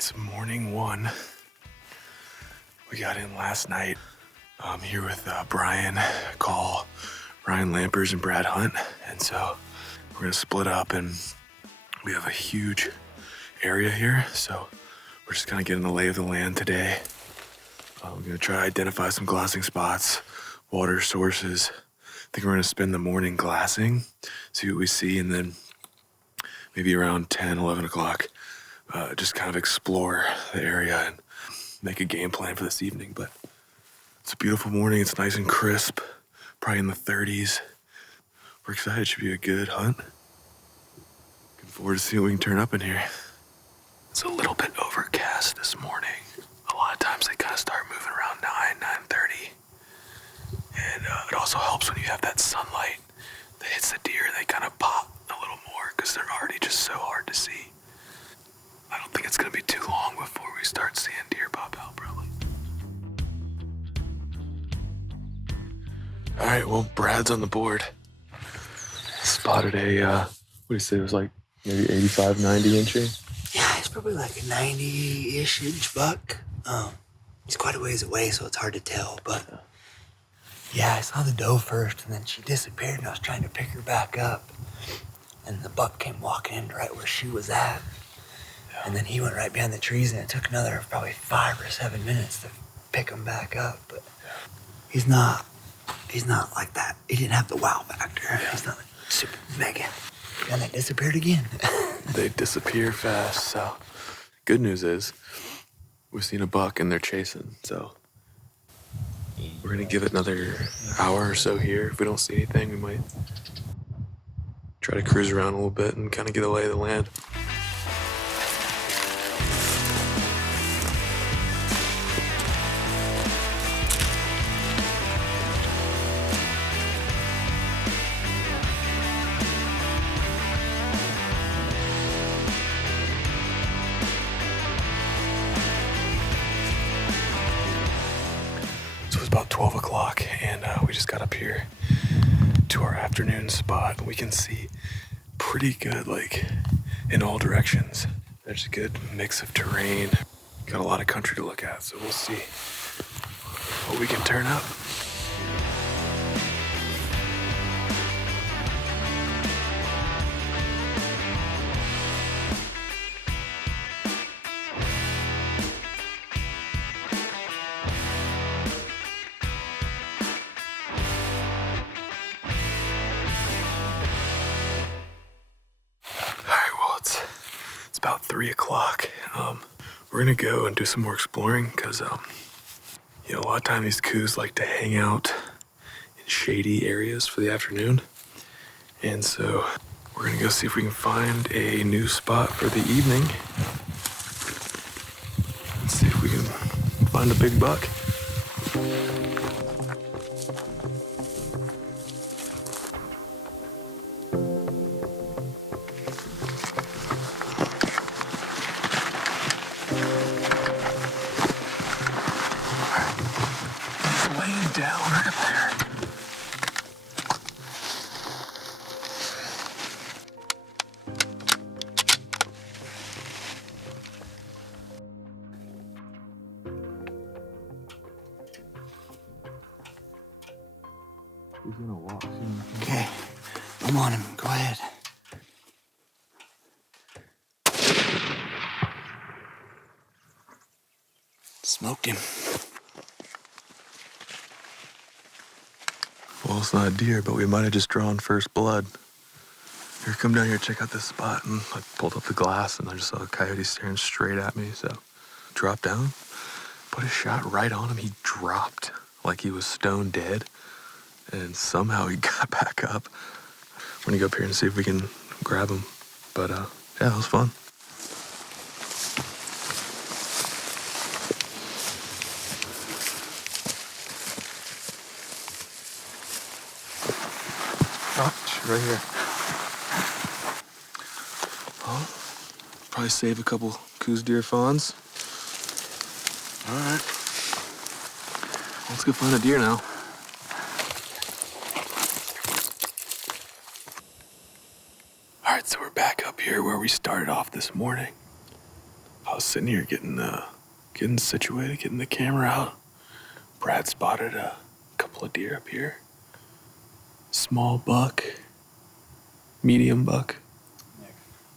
It's morning one. We got in last night. I'm here with Brian Lampers, and Brad Hunt. And so we're gonna split up, and we have a huge area here. So we're just kind of getting the lay of the land today. We're gonna try to identify some glassing spots, water sources. I think we're gonna spend the morning glassing, see what we see, and then maybe around 10, 11 o'clock, just kind of explore the area and make a game plan for this evening. But it's a beautiful morning. It's nice and crisp, probably in the 30s. We're excited. It should be a good hunt. Looking forward to seeing what we can turn up in here. It's a little bit overcast this morning. A lot of times they kind of start moving around 9:30. And it also helps when you have that sunlight that hits the deer. They kind of pop a little more because they're already just so hard to see. I don't think it's going to be too long before we start seeing deer pop out, probably. All right, well, Brad's on the board. Spotted a, what do you say, it was like maybe 85, 90 incher? Yeah, it's probably like a 90-ish inch buck. He's quite a ways away, so it's hard to tell, but yeah, I saw the doe first, and then she disappeared, and I was trying to pick her back up, and the buck came walking in right where she was at. And then he went right behind the trees, and it took another probably 5 or 7 minutes to pick him back up. But he's not like that. He didn't have the wow factor. Yeah. He's not like super mega. And they disappeared again. They disappear fast. So good news is we've seen a buck and they're chasing. So we're gonna give it another hour or so here. If we don't see anything, we might try to cruise around a little bit and kind of get a lay of the land. About 12 o'clock, and we just got up here to our afternoon spot. We can see pretty good, like, in all directions. There's a good mix of terrain. Got a lot of country to look at, so we'll see what we can turn up. About 3 o'clock. We're gonna go and do some more exploring because, a lot of times these coues like to hang out in shady areas for the afternoon. And so we're gonna go see if we can find a new spot for the evening. Let's see if we can find a big buck. Down right up there. He's gonna walk soon. Okay, I'm on him. Go ahead. Smoked him. Well, it's not a deer, but we might have just drawn first blood. Here, come down here, check out this spot. And I pulled up the glass, and I just saw a coyote staring straight at me. So, dropped down, put a shot right on him. He dropped like he was stone dead, and somehow he got back up. We're gonna go up here and see if we can grab him. But yeah, it was fun. Right here. Well, probably save a couple Coues Deer fawns. All right. Let's go find a deer now. All right, so we're back up here where we started off this morning. I was sitting here getting situated, getting the camera out. Brad spotted a couple of deer up here. Small buck, medium buck.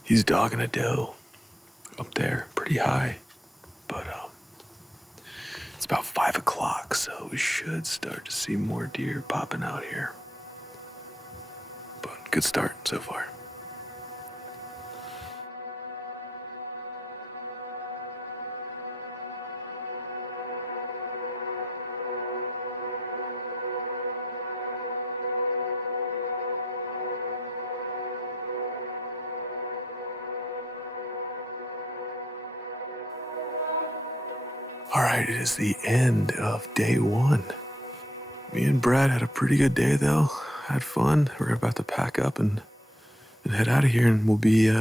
He's dogging a doe up there, pretty high. But it's about 5 o'clock, so we should start to see more deer popping out here. But good start so far. All right, it is the end of day 1. Me and Brad had a pretty good day, though. Had fun. We're about to pack up and head out of here, and we'll be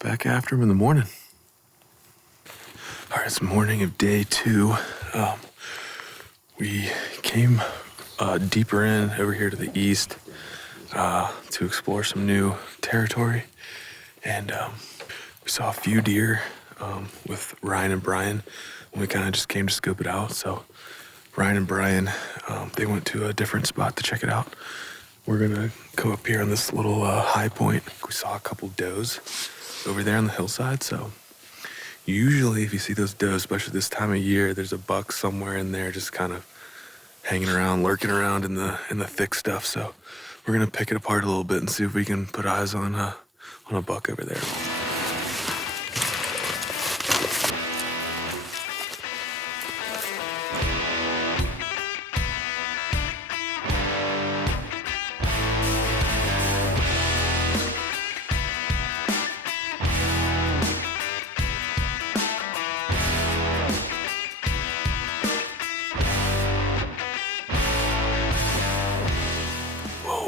back after him in the morning. All right, it's the morning of day 2. We came deeper in over here to the east to explore some new territory, and we saw a few deer with Ryan and Brian. We kind of just came to scope it out. So Ryan and Brian, they went to a different spot to check it out. We're gonna come up here on this little high point. We saw a couple does over there on the hillside. So usually if you see those does, especially this time of year, there's a buck somewhere in there just kind of hanging around, lurking around in the thick stuff. So we're gonna pick it apart a little bit and see if we can put eyes on a buck over there.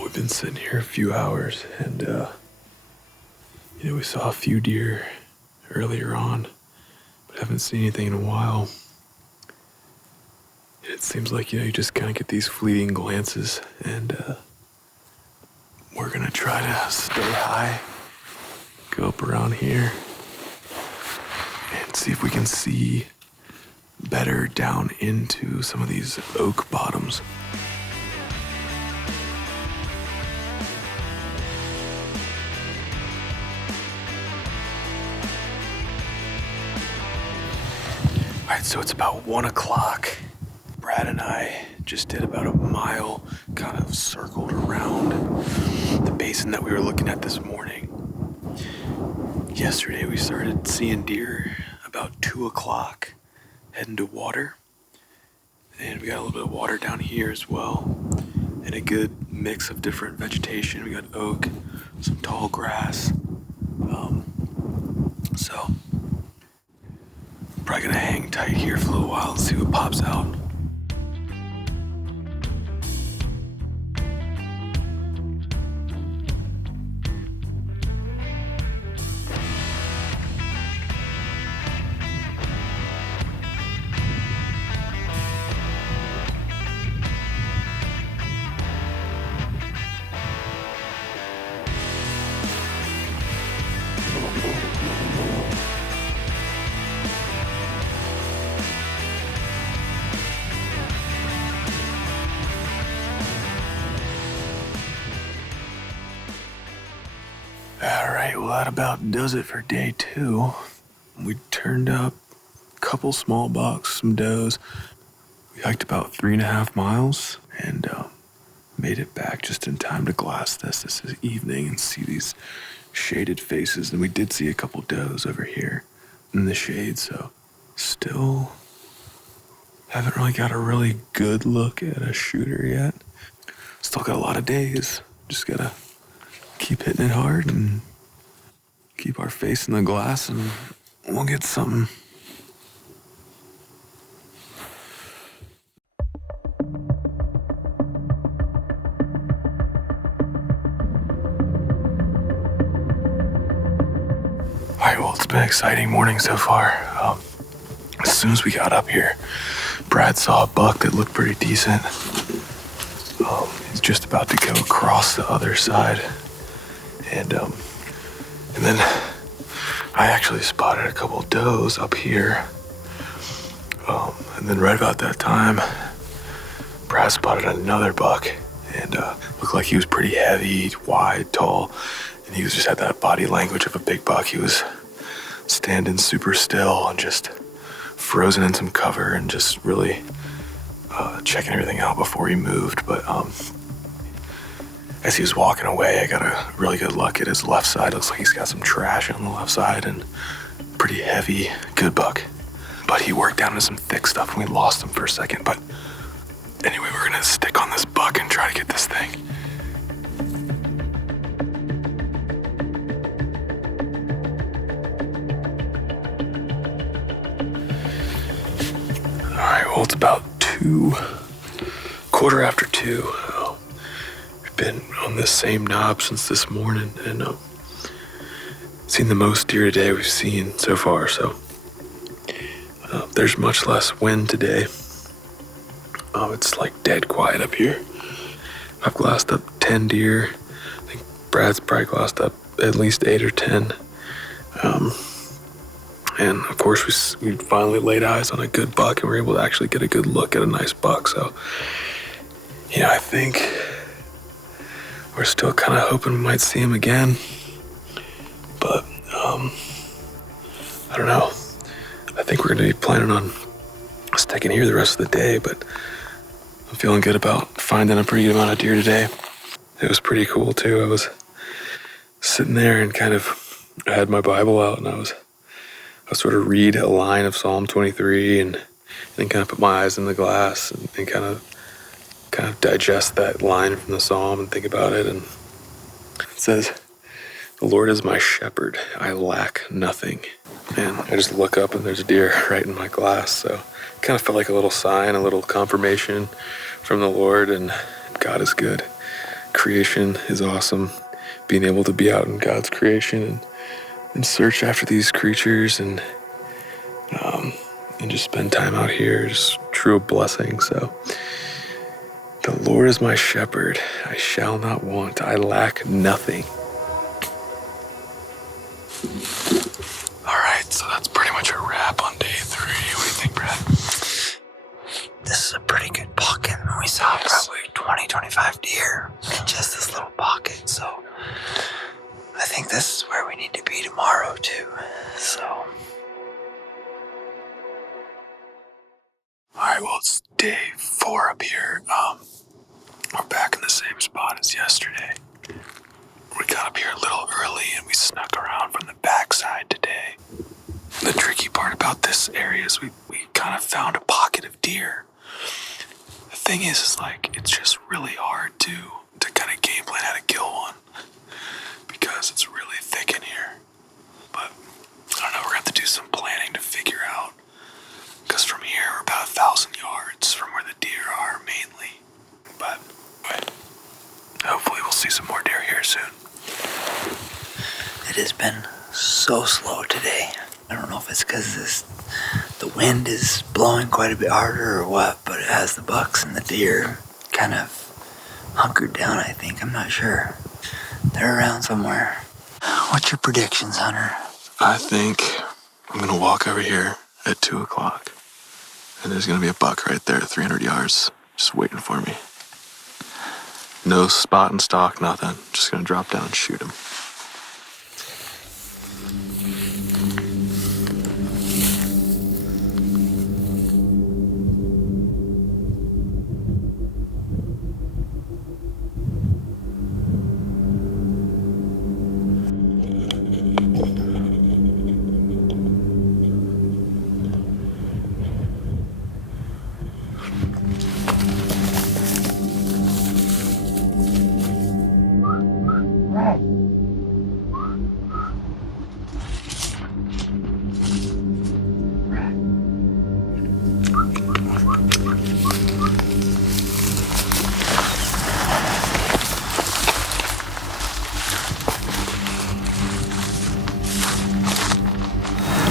We've been sitting here a few hours, and we saw a few deer earlier on, but haven't seen anything in a while. It seems like you just kind of get these fleeting glances, and we're gonna try to stay high, go up around here, and see if we can see better down into some of these oak bottoms. All right, so it's about 1 o'clock. Brad and I just did about a mile, kind of circled around the basin that we were looking at this morning. Yesterday we started seeing deer about 2 o'clock, heading to water. And we got a little bit of water down here as well, and a good mix of different vegetation. We got oak, some tall grass. So probably gonna hang tight here for a little while and see what pops out. All right, well, that about does it for day 2. We turned up a couple small bucks, some does. We hiked about 3.5 miles and made it back just in time to glass this. This is evening and see these shaded faces. And we did see a couple does over here in the shade, so still haven't really got a really good look at a shooter yet. Still got a lot of days. Just gotta keep hitting it hard and keep our face in the glass, and we'll get something. All right, well, it's been an exciting morning so far. As soon as we got up here, Brad saw a buck that looked pretty decent. He's just about to go across the other side. And then I actually spotted a couple does up here. And then right about that time, Brad spotted another buck, and looked like he was pretty heavy, wide, tall, and he just had that body language of a big buck. He was standing super still and just frozen in some cover and just really checking everything out before he moved. But as he was walking away, I got a really good look at his left side. Looks like he's got some trash on the left side and pretty heavy, good buck. But he worked down into some thick stuff and we lost him for a second. But anyway, we're gonna stick on this buck and try to get this thing. All right, well, it's about 2:15. We've been on this same knob since this morning and seen the most deer today we've seen so far. So there's much less wind today. It's like dead quiet up here. I've glassed up 10 deer. I think Brad's probably glassed up at least 8 or 10. And of course we finally laid eyes on a good buck and we were able to actually get a good look at a nice buck. So, I think we're still kind of hoping we might see him again. But, I don't know. I think we're going to be planning on sticking here the rest of the day, but I'm feeling good about finding a pretty good amount of deer today. It was pretty cool too. I was sitting there and I had my Bible out and I sort of read a line of Psalm 23 and then kind of put my eyes in the glass and kind of digest that line from the Psalm and think about it. And it says, "The Lord is my shepherd, I lack nothing." And I just look up and there's a deer right in my glass. So it kind of felt like a little sign, a little confirmation from the Lord, and God is good. Creation is awesome. Being able to be out in God's creation and search after these creatures and just spend time out here is true blessing. So the Lord is my shepherd, I shall not want, I lack nothing. All right, so that's pretty much a wrap on day 3. What do you think, Brad? This is a pretty good pocket. We saw probably 20, 25 deer in just this little pocket. So I think this is where we need to be tomorrow too. So. All right, well, it's day 4 up here. We're back in the same spot as yesterday. We got up here a little early and we snuck around from the backside today. The tricky part about this area is we kind of found a pocket of deer. The thing is like, it's just really hard to kind of game plan how to kill one because it's really thick in here. But I don't know, we're gonna have to do some planning to figure out, because from here we're about 1,000 yards from where the deer are mainly. But hopefully we'll see some more deer here soon. It has been so slow today. I don't know if it's because the wind is blowing quite a bit harder or what, but it has the bucks and the deer kind of hunkered down, I think. I'm not sure. They're around somewhere. What's your predictions, Hunter? I think I'm going to walk over here at 2 o'clock, and there's going to be a buck right there at 300 yards just waiting for me. No spot and stalk, nothing. Just going to drop down and shoot him.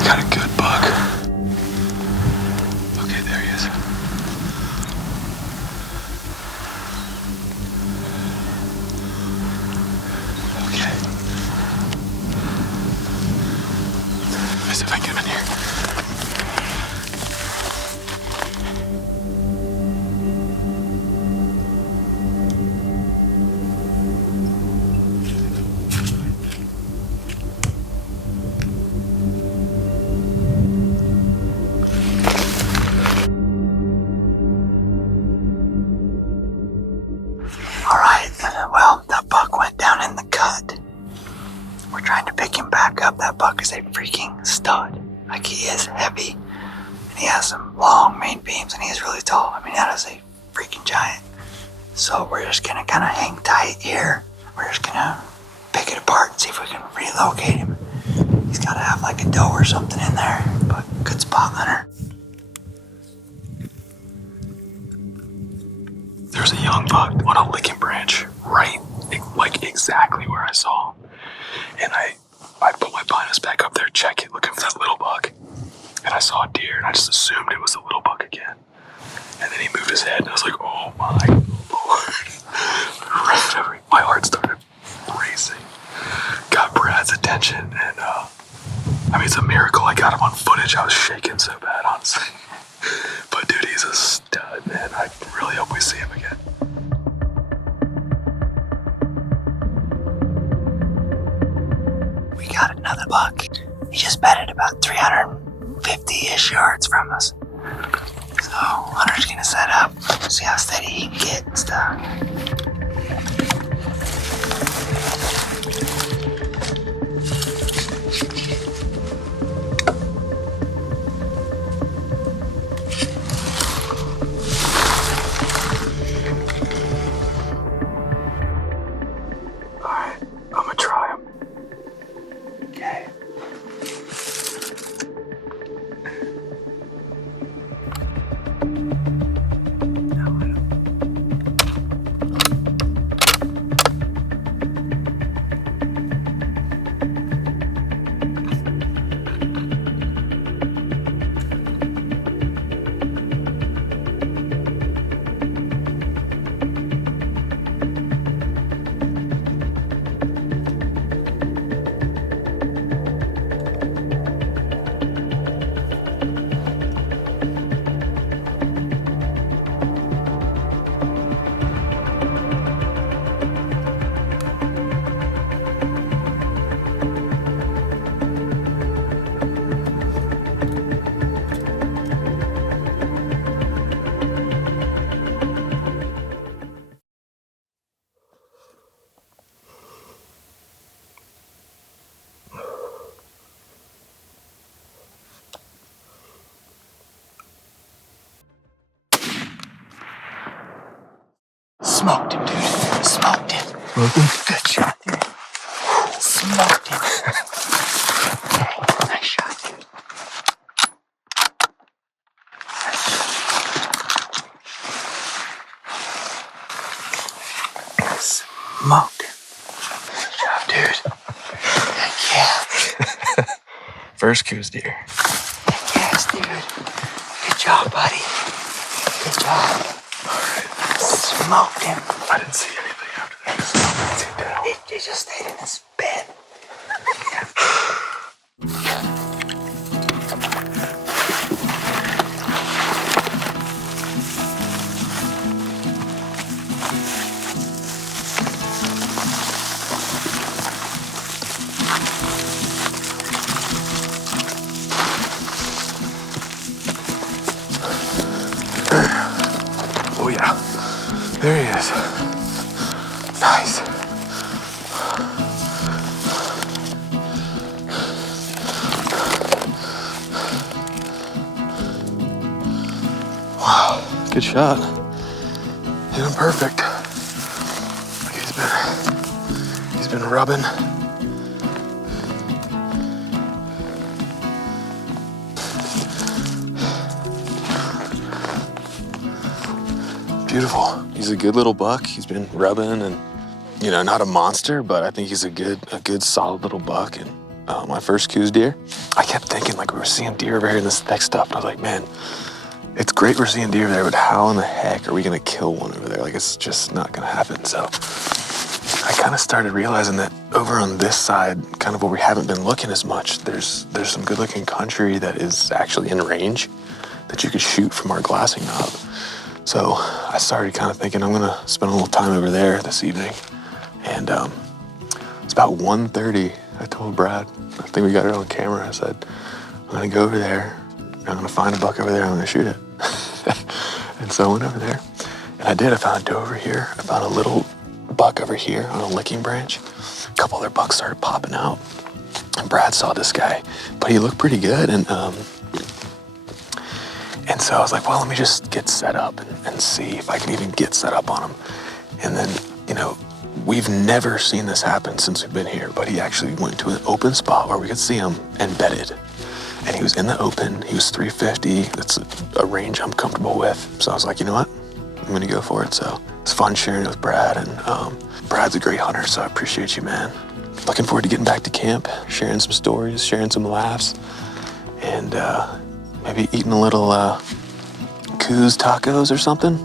Got a good buck. Okay, there he is. see if I can get him in here. All right, well, that buck went down in the cut. We're trying to pick him back up. That buck is a freaking stud. Like, he is heavy, and he has some long main beams, and he is really tall. I mean, that is a freaking giant. So we're just gonna kind of hang tight here. We're just gonna pick it apart and see if we can relocate him. He's gotta have like a doe or something in there, but good spot hunter. There's a young buck on a licking branch, right, like exactly where I saw him. And I put my binos back up there, check it, looking for that little buck. And I saw a deer, and I just assumed it was a little buck again. And then he moved his head, and I was like, oh my Lord. Right over, my heart started racing. Got Brad's attention, and I mean, it's a miracle I got him on footage. I was shaking so bad, honestly. But dude, he's a stud, man. I really hope we see him again. We got another buck. He just bedded about 350-ish yards from us. So Hunter's gonna set up, see how steady he can get and stuff. Alright, I'm gonna try him. Okay. Smoked him, dude. Smoked him. Good shot, dude. Smoked him. Okay, nice shot, dude. Smoked him. Good job, dude. Heck yeah. First Coues Deer. Heck yes, dude. Good job, buddy. Good job. Smoked him. I didn't see anything after that. He just stayed in his bed. Oh yeah, there he is. Nice. Wow, good shot. Hit him perfect. He's been rubbing. Beautiful. He's a good little buck. He's been rubbing and, you know, not a monster, but I think he's a good solid little buck. And my first Coues deer, I kept thinking like we were seeing deer over here in this next stuff. And I was like, man, it's great we're seeing deer there, but how in the heck are we going to kill one over there? Like, it's just not going to happen. So I kind of started realizing that over on this side, kind of where we haven't been looking as much, there's some good looking country that is actually in range that you could shoot from our glassing knob. So I started kind of thinking I'm gonna spend a little time over there this evening. And it's about 1:30. I told Brad, I think we got it on camera. I said, I'm gonna go over there. I'm gonna find a buck over there. I'm gonna shoot it. And so I went over there, and I did. I found a doe over here. I found a little buck over here on a licking branch. A couple other bucks started popping out, and Brad saw this guy, but he looked pretty good. And so I was like, well, let me just get set up and see if I can even get set up on him. And then, you know, we've never seen this happen since we've been here, but he actually went to an open spot where we could see him and bedded. And he was in the open. He was 350. That's a range I'm comfortable with. So I was like, you know what? I'm gonna go for it. So it's fun sharing it with Brad, and Brad's a great hunter, so I appreciate you, man. Looking forward to getting back to camp, sharing some stories, sharing some laughs, and maybe eating a little Coues tacos or something.